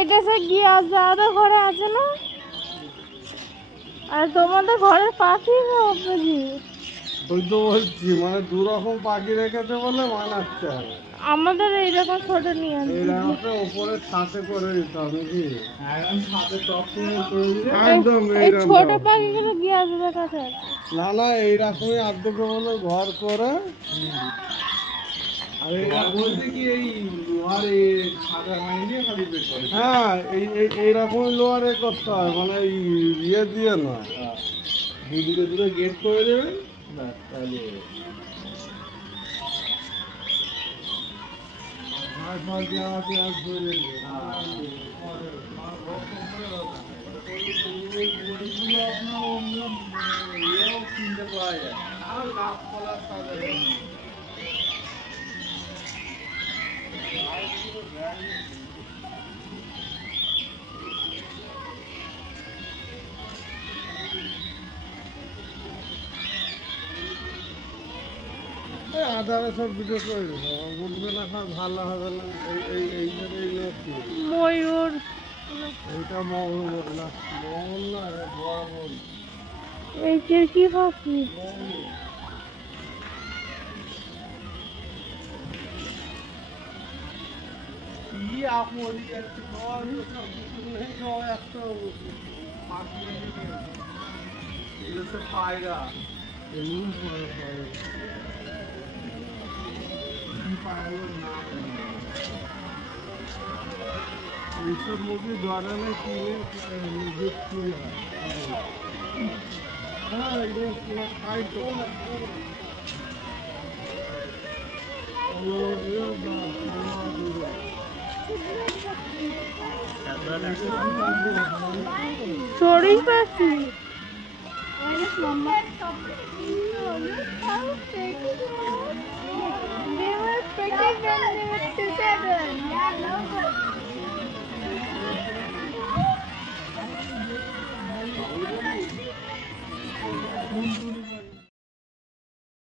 এটা সে গিয়ে যাদের ঘরে আছে না, আর তোমাদের ঘরের পাখি ওই তো বলছি, মানে দু রকম পাখি রেখেছে বলে মানাচ্ছে। আমাদের এইরকম ছোট নিয়ে উপরে ছাতে করে দিতে হবে কি ছোট পাখিগুলো গিয়ে আসবে কাছে। না না, এইরকমই আর্ধেকে বলে ঘর করে। হ্যাঁ, এইরকমই লোহার করতে হয়, মানে ইয়ে দিয়ে নয়। দুদিকে দুটো গেট করে দেবে, তাহলে কিনতে পাওয়া যায় আর গাছপালা আধারে সব ভিডিও করে দেবো, উঠবে না, ভালো হবে না। এই ময়ূর, এইটা মঙ্গল না, মঙ্গল না, বড় মঙ্গল। এই কি পাখি? পায়রা এইসব মুরগি ধরালে কিনে বিক্রি হয়। হ্যাঁ, এগুলো খাই তো। চড়ুই পাখি। They were pretty when they were together.